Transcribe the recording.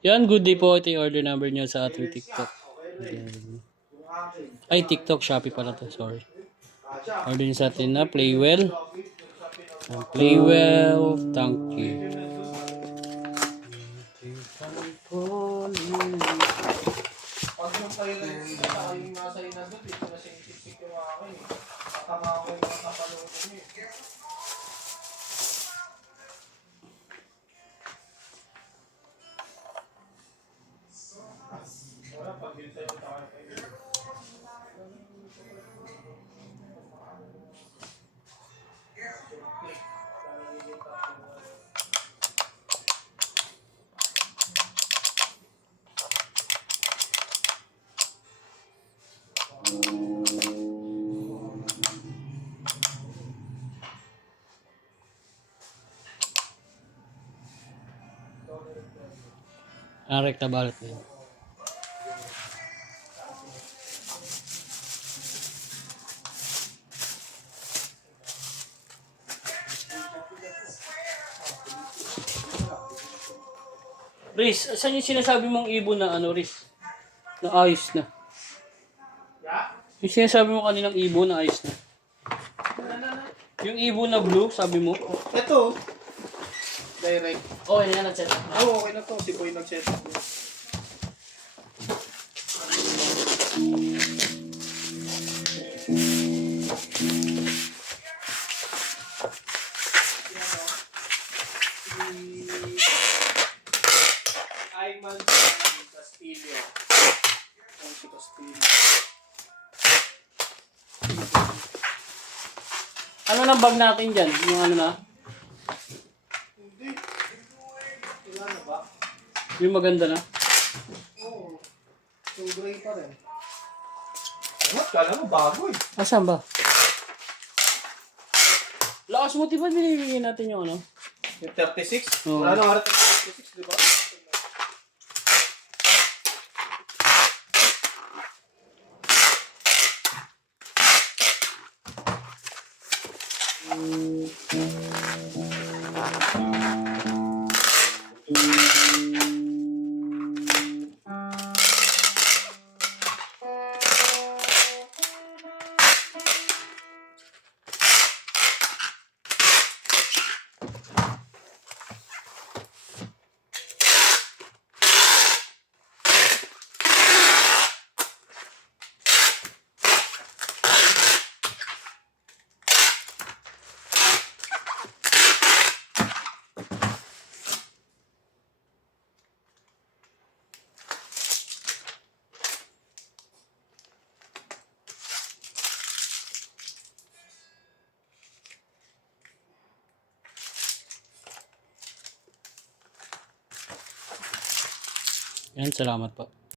Yan, good day po. Ito yung order number niyo sa ating TikTok. Yan. Ay, TikTok, Shopee pala to. Sorry. Order niyo sa atin na Playwell. Playwell, thank you. Pag yung kayo na yung sika, saka yung nasa inandot, ito na sinisip yung akin eh. Tatama ko yung mga kapalong ko niyo eh. Wala, pag yun sa'yo tayo kayo. Rekta balot na yun. Riz, saan yung sinasabi mong ibon na ano, Riz? Na ayos na. Yung sinasabi mo kaninang ibon na ayos na. Yung ibon na blue, sabi mo? Ito, direct. Okay na yan, nag-set up. Oo, okay na to. Si Boy nag-set up. Ayman Castillo. Ayman si Castillo. Ano nang bag natin dyan? Yung ano na? Hindi. Wala na ba? Yung maganda na? Oo. So, gray pa rin. Ano? Kala mo bago eh. Asan ba? Lakas mo, diba binibigyan natin yung ano? Yung 36? Oo. Wala na nga 36, di ba? Yan, salamat po.